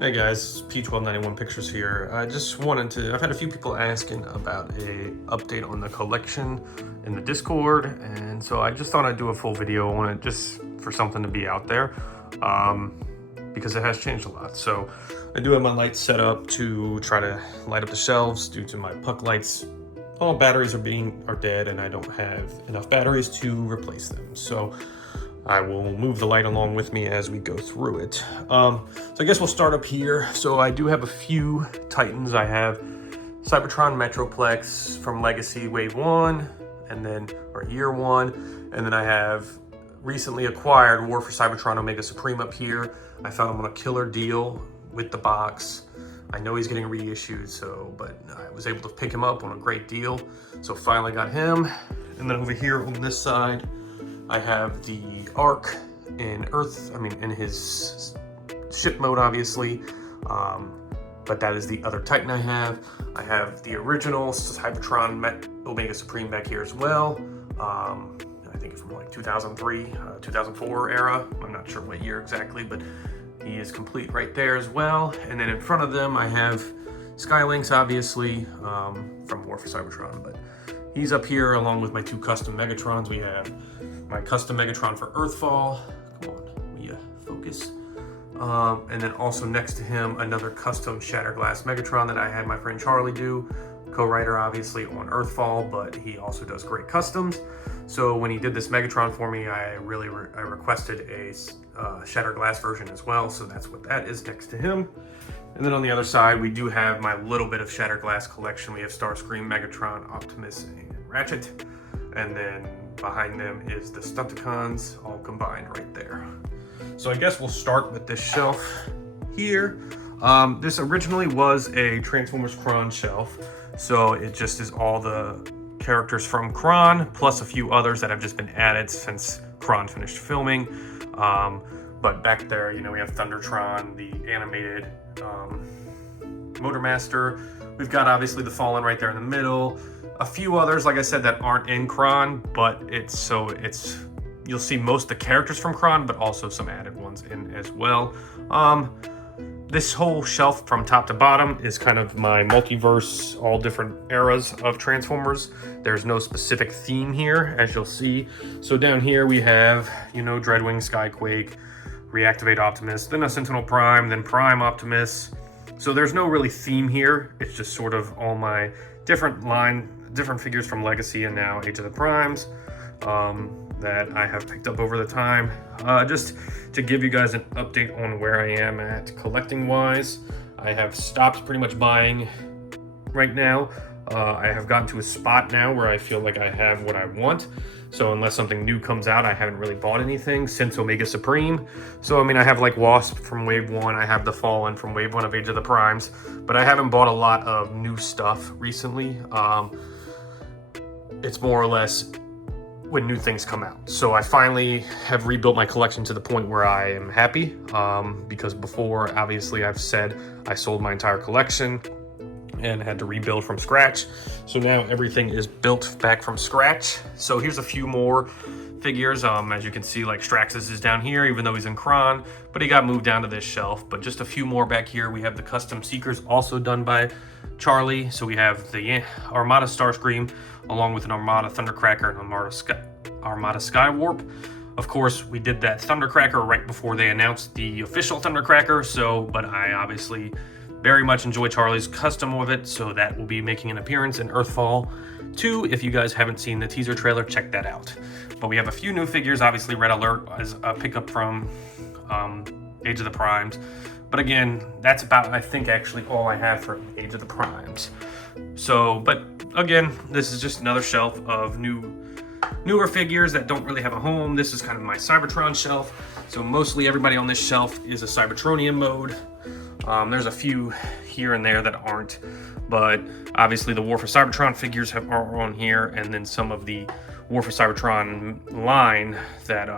Hey guys, P1291 Pictures here. I've had a few people asking about a update on the collection in the Discord, and so I just thought I'd do a full video on it just for something to be out there, because it has changed a lot. So I do have my lights set up to try to light up the shelves due to my puck lights. All batteries are dead and I don't have enough batteries to replace them. So I will move the light along with me as we go through it. So I guess we'll start up here. So I do have a few Titans. I have Cybertron Metroplex from Legacy Wave 1, or Year 1, and then I have recently acquired War for Cybertron Omega Supreme up here. I found him on a killer deal with the box. I know he's getting reissued, but I was able to pick him up on a great deal. So finally got him. And then over here on this side, I have the Arc in in his ship mode, obviously. But that is the other Titan I have. I have the original Cybertron Omega Supreme back here as well. I think it's from like 2003, 2004 era. I'm not sure what year exactly, but he is complete right there as well. And then in front of them, I have Skylinks, obviously, from War for Cybertron. But he's up here along with my two custom Megatrons. We have my custom Megatron for Earthfall. Come on, will you focus? And then also next to him, another custom Shatter Glass Megatron that I had my friend Charlie do. Co-writer, obviously, on Earthfall, but he also does great customs. So when he did this Megatron for me, I requested a Shatter Glass version as well. So that's what that is next to him. And then on the other side, we do have my little bit of Shatter Glass collection. We have Starscream, Megatron, Optimus, and Ratchet. And then behind them is the Stunticons, all combined right there. So I guess we'll start with this shelf here. This originally was a Transformers Kron shelf. So it just is all the characters from Kron, plus a few others that have just been added since Kron finished filming. But back there, we have Thundertron, the animated Motormaster. We've got obviously the Fallen right there in the middle. A few others, like I said, that aren't in Kron, but you'll see most of the characters from Kron, but also some added ones in as well. This whole shelf from top to bottom is kind of my multiverse, all different eras of Transformers. There's no specific theme here, as you'll see. So down here we have, Dreadwing, Skyquake, Reactivate Optimus, then a Sentinel Prime, then Prime Optimus. So there's no really theme here. It's just sort of all my different figures from Legacy and now Age of the Primes that I have picked up over the time. Just to give you guys an update on where I am at collecting wise, I have stopped pretty much buying right now. I have gotten to a spot now where I feel like I have what I want. So unless something new comes out, I haven't really bought anything since Omega Supreme. So I have like Wasp from Wave 1, I have the Fallen from Wave 1 of Age of the Primes, but I haven't bought a lot of new stuff recently. It's more or less when new things come out. So I finally have rebuilt my collection to the point where I am happy, because before, obviously, I've said I sold my entire collection and had to rebuild from scratch. So now everything is built back from scratch. So here's a few more figures. As you can see, like Straxus is down here, even though he's in Kron, but he got moved down to this shelf. But just a few more back here. We have the custom Seekers, also done by Charlie. So we have the Armada Starscream, along with an Armada Thundercracker and Armada Skywarp. Of course, we did that Thundercracker right before they announced the official Thundercracker, but I obviously very much enjoy Charlie's custom of it, so that will be making an appearance in Earthfall 2. If you guys haven't seen the teaser trailer, check that out. But we have a few new figures. Obviously, Red Alert is a pickup from Age of the Primes. But again, that's about, I think, actually all I have for Age of the Primes. So, but again, this is just another shelf of newer figures that don't really have a home. This is kind of my Cybertron shelf. So mostly everybody on this shelf is a Cybertronian mode. There's a few here and there that aren't, but obviously the War for Cybertron figures are on here, and then some of the War for Cybertron line that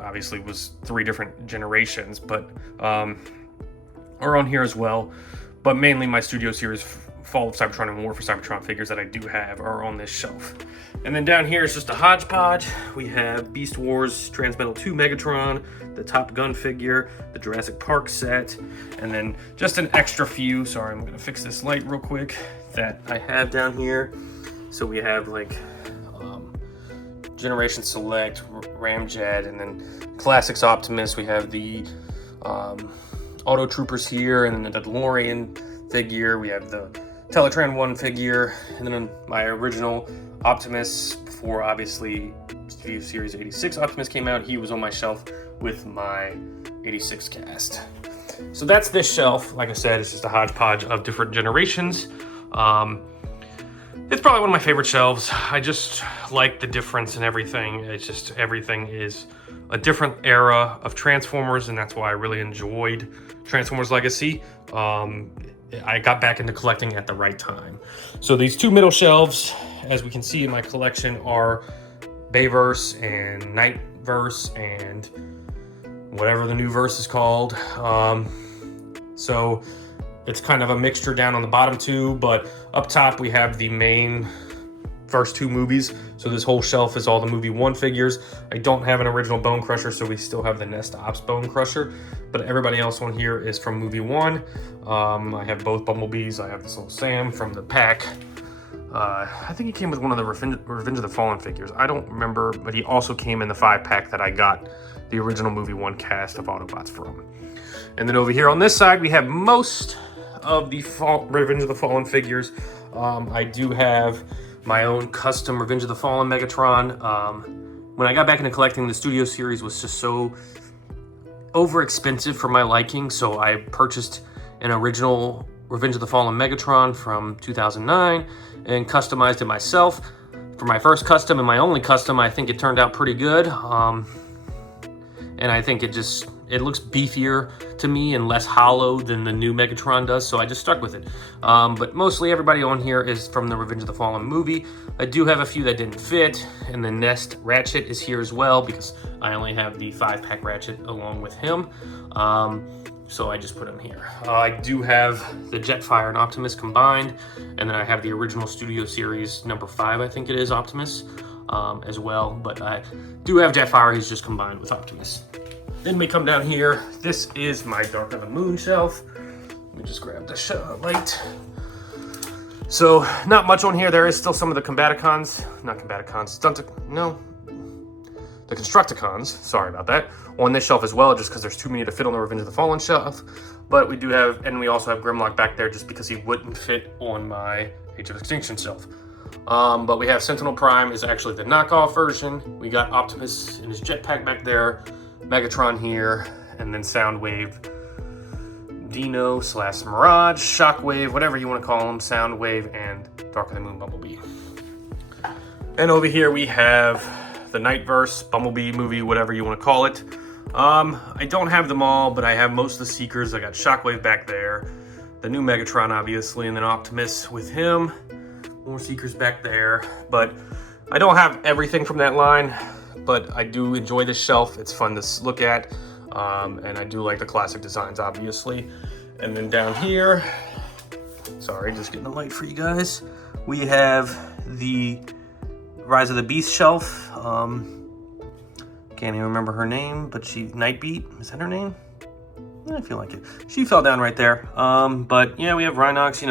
obviously was 3 different generations, but are on here as well. But mainly my Studio Series Fall of Cybertron and War for Cybertron figures that I do have are on this shelf. And then down here is just a hodgepodge. We have Beast Wars Transmetal 2 Megatron, the Top Gun figure, the Jurassic Park set, and then just an extra few, sorry, I'm gonna fix this light real quick, that I have down here. So we have like Generation Select, Ramjet, and then Classics Optimus. We have the Auto Troopers here, and then the DeLorean figure. We have the Teletran 1 figure, and then my original Optimus before obviously Studio Series 86 Optimus came out. He was on my shelf with my 86 cast. So that's this shelf. Like I said, it's just a hodgepodge of different generations. It's probably one of my favorite shelves. I just like the difference in everything. It's just everything is a different era of Transformers, and that's why I really enjoyed Transformers Legacy. I got back into collecting at the right time. So these two middle shelves, as we can see in my collection, are Bayverse and Nightverse and whatever the new verse is called. So it's kind of a mixture down on the bottom two, but up top we have the main first two movies. So this whole shelf is all the movie 1 figures. I don't have an original Bone Crusher, so we still have the Nest Ops Bone Crusher, but everybody else on here is from movie 1. I have both Bumblebees. I have this little Sam from the pack. I think he came with one of the Revenge of the Fallen figures. I don't remember, but he also came in the 5-pack that I got the original movie 1 cast of Autobots from. And then over here on this side, we have most of the Revenge of the Fallen figures. I do have my own custom Revenge of the Fallen Megatron. When I got back into collecting, the Studio Series was just so over expensive for my liking, so I purchased an original Revenge of the Fallen Megatron from 2009 and customized it myself. For my first custom and my only custom, I think it turned out pretty good. And I think it looks beefier to me and less hollow than the new Megatron does, so I just stuck with it. But mostly everybody on here is from the Revenge of the Fallen movie. I do have a few that didn't fit, and the Nest Ratchet is here as well because I only have the 5-pack Ratchet along with him. So I just put him here. I do have the Jetfire and Optimus combined, and then I have the original Studio Series number 5, I think it is, Optimus as well. But I do have Jetfire, he's just combined with Optimus. Then we come down here. This is my Dark of the Moon shelf. Let me just grab the light. So not much on here. There is still some of the Combaticons, the Constructicons, sorry about that, on this shelf as well, just because there's too many to fit on the Revenge of the Fallen shelf. But we do have, and we also have Grimlock back there just because he wouldn't fit on my Age of Extinction shelf. But we have Sentinel Prime is actually the knockoff version. We got Optimus in his jetpack back there, Megatron here, and then Soundwave, Dino / Mirage, Shockwave, whatever you want to call him, Soundwave, and Dark of the Moon Bumblebee. And over here we have the Nightverse, Bumblebee movie, whatever you want to call it. I don't have them all, but I have most of the Seekers. I got Shockwave back there, the new Megatron, obviously, and then Optimus with him. More Seekers back there, but I don't have everything from that line, but I do enjoy this shelf. It's fun to look at, and I do like the classic designs, obviously. And then down here, sorry, just getting the light for you guys, we have the Rise of the Beast shelf. Can't even remember her name, but Nightbeat, is that her name? Yeah, I feel like it. She fell down right there. But yeah, we have Rhinox.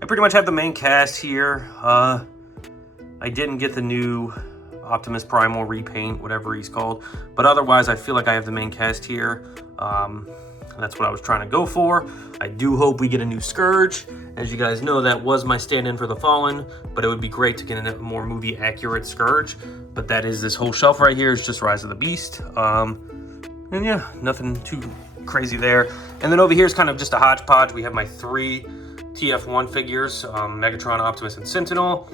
I pretty much have the main cast here. I didn't get the new Optimus Primal repaint, whatever he's called, but otherwise I feel like I have the main cast here. That's what I was trying to go for. I do hope we get a new Scourge. As you guys know, that was my stand-in for the Fallen, but it would be great to get a more movie accurate Scourge. But that is this whole shelf right here. It's just Rise of the Beast. And yeah, nothing too crazy there. And then over here is kind of just a hodgepodge. We have my 3 TF1 figures, Megatron, Optimus, and Sentinel.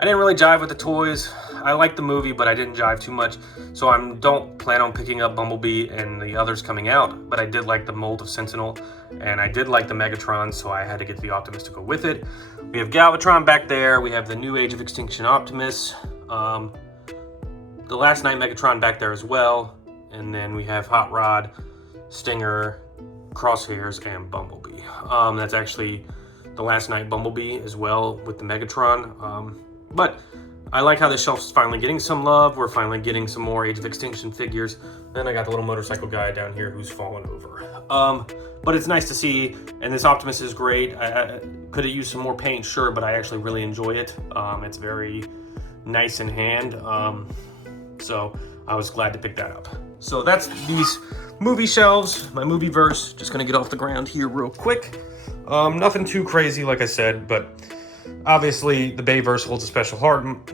I didn't really jive with the toys. I liked the movie, but I didn't jive too much. So I don't plan on picking up Bumblebee and the others coming out, but I did like the mold of Sentinel, and I did like the Megatron, so I had to get the Optimus to go with it. We have Galvatron back there. We have the new Age of Extinction Optimus. The Last Night Megatron back there as well. And then we have Hot Rod, Stinger, Crosshairs, and Bumblebee. That's actually the Last Night Bumblebee as well with the Megatron. But I like how this shelf's finally getting some love. We're finally getting some more Age of Extinction figures. Then I got the little motorcycle guy down here who's fallen over. But it's nice to see, and this Optimus is great. I could have used some more paint, sure, but I actually really enjoy it. It's very nice in hand. So I was glad to pick that up. So that's these movie shelves, my Movieverse. Just gonna get off the ground here real quick. Nothing too crazy, like I said, but obviously the Bayverse holds a special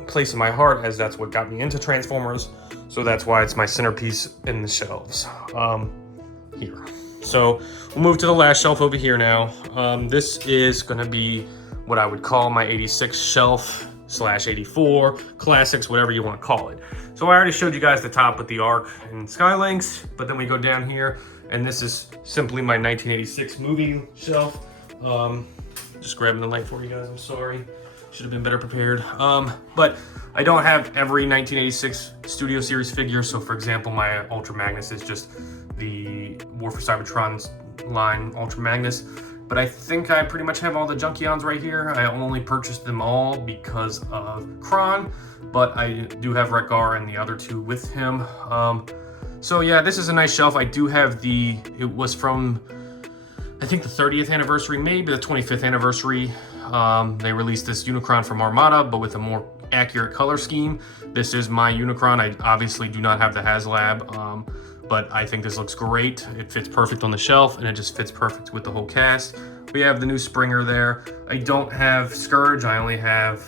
place in my heart, as that's what got me into Transformers. So that's why it's my centerpiece in the shelves here. So we'll move to the last shelf over here now. This is gonna be what I would call my 86 shelf / 84 classics, whatever you want to call it. So I already showed you guys the top with the Arc and Skylinks, but then we go down here, and this is simply my 1986 movie shelf. Just grabbing the light for you guys, I'm sorry. Should have been better prepared. But I don't have every 1986 Studio Series figure. So for example, my Ultra Magnus is just the War for Cybertron's line Ultra Magnus. But I think I pretty much have all the Junkions right here. I only purchased them all because of Kron, but I do have Wreck-Gar and the other two with him. So yeah, this is a nice shelf. I do have it was from, I think the 30th anniversary, maybe the 25th anniversary. They released this Unicron from Armada, but with a more accurate color scheme. This is my Unicron. I obviously do not have the HasLab, but I think this looks great. It fits perfect on the shelf, and it just fits perfect with the whole cast. We have the new Springer there. I don't have Scourge. I only have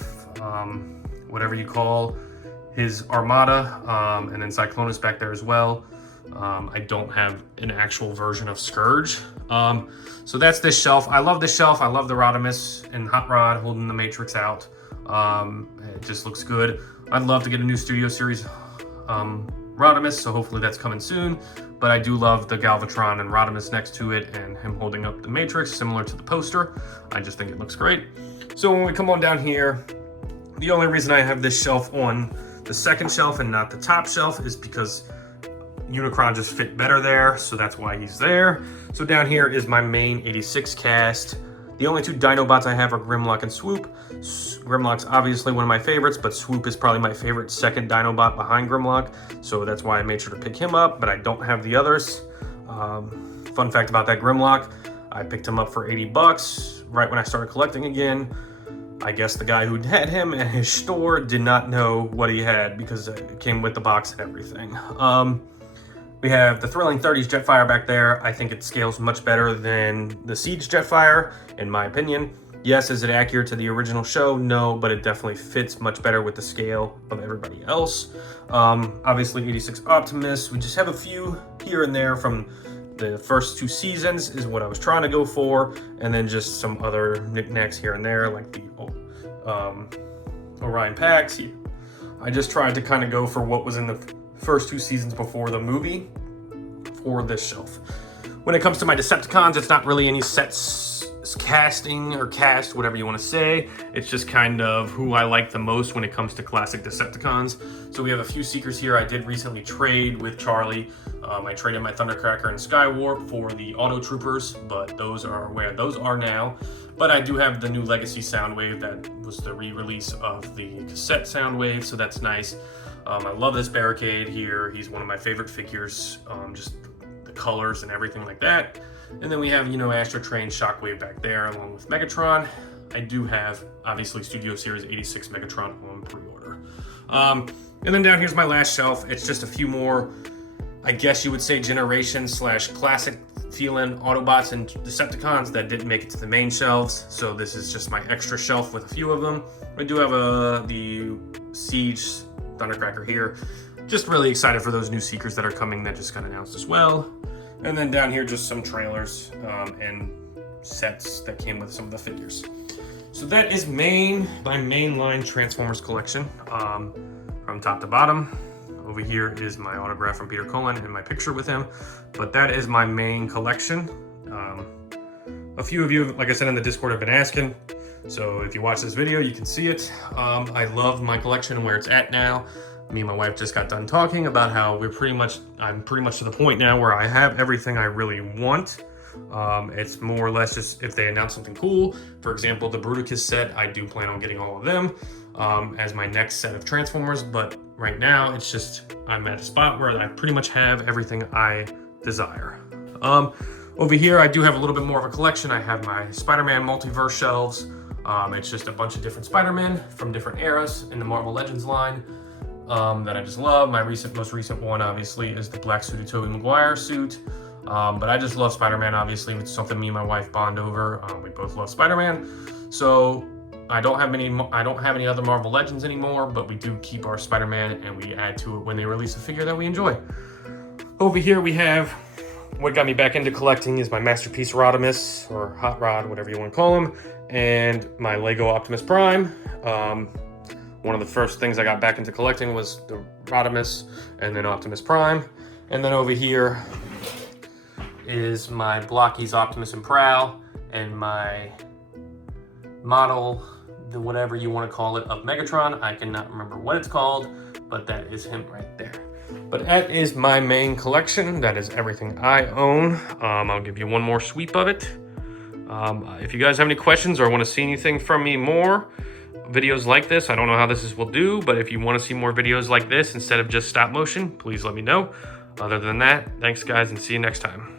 whatever you call his Armada, and then Cyclonus back there as well. I don't have an actual version of Scourge. So that's this shelf. I love this shelf. I love the Rodimus and Hot Rod holding the Matrix out. It just looks good. I'd love to get a new Studio Series Rodimus, so hopefully that's coming soon. But I do love the Galvatron and Rodimus next to it, and him holding up the Matrix, similar to the poster. I just think it looks great. So when we come on down here, the only reason I have this shelf on the second shelf and not the top shelf is because Unicron just fit better there, so that's why he's there. So down here is my main 86 cast. The only two Dinobots I have are Grimlock and Swoop. Grimlock's obviously one of my favorites, but Swoop is probably my favorite second Dinobot behind Grimlock, so that's why I made sure to pick him up, but I don't have the others. Fun fact about that Grimlock, I picked him up for 80 bucks right when I started collecting again. I guess the guy who had him at his store did not know what he had because it came with the box and everything. We have the Thrilling 30s Jetfire back there. I think it scales much better than the Siege Jetfire, in my opinion. Yes, is it accurate to the original show? No, but it definitely fits much better with the scale of everybody else. Obviously, 86 Optimus. We just have a few here and there from the first two seasons is what I was trying to go for, and then just some other knickknacks here and there, like the Orion Pax. I just tried to kind of go for what was in the first two seasons before the movie for this shelf. When it comes to my Decepticons, it's not really any sets casting or cast, whatever you want to say. It's just kind of who I like the most when it comes to classic Decepticons. So we have a few Seekers here. I did recently trade with Charlie. I traded my Thundercracker and Skywarp for the Auto Troopers, but those are where those are now. But I do have the new Legacy Soundwave. That was the re-release of the cassette Soundwave, so that's nice. I love this Barricade here. He's one of my favorite figures, just the colors and everything like that. And then we have, Astro Train Shockwave back there along with Megatron. I do have, obviously, Studio Series 86 Megatron on pre-order. And then down here's my last shelf. It's just a few more, I guess you would say, generation/classic feeling Autobots and Decepticons that didn't make it to the main shelves. So this is just my extra shelf with a few of them. We do have the Siege Thundercracker here. Just really excited for those new Seekers that are coming that just got announced as well. And then down here, just some trailers and sets that came with some of the figures. So that is my mainline Transformers collection from top to bottom. Over here is my autograph from Peter Cullen and my picture with him. But that is my main collection. A few of you, like I said in the Discord, have been asking. So if you watch this video, you can see it. I love my collection and where it's at now. Me and my wife just got done talking about how I'm pretty much to the point now where I have everything I really want. It's more or less just if they announce something cool. For example, the Bruticus set, I do plan on getting all of them as my next set of Transformers, but right now it's just I'm at a spot where I pretty much have everything I desire. Over here, I do have a little bit more of a collection. I have my Spider-Man Multiverse shelves. It's just a bunch of different Spider-Men from different eras in the Marvel Legends line that I just love. My most recent one, obviously, is the black suited Tobey Maguire suit. But I just love Spider-Man, obviously. It's something me and my wife bond over. We both love Spider-Man. So I don't have any other Marvel Legends anymore, but we do keep our Spider-Man and we add to it when they release a figure that we enjoy. Over here we have what got me back into collecting is my Masterpiece Rodimus, or Hot Rod, whatever you want to call him, and my Lego Optimus Prime. One of the first things I got back into collecting was the Rodimus and then Optimus Prime. And then over here is my Blockies Optimus and Prowl and my model, the whatever you want to call it, of Megatron. I cannot remember what it's called, but that is him right there. But that is my main collection. That is everything I own. I'll give you one more sweep of it. If you guys have any questions or want to see anything from me more, videos like this, I don't know how will do, but if you want to see more videos like this instead of just stop motion, please let me know. Other than that, thanks guys and see you next time.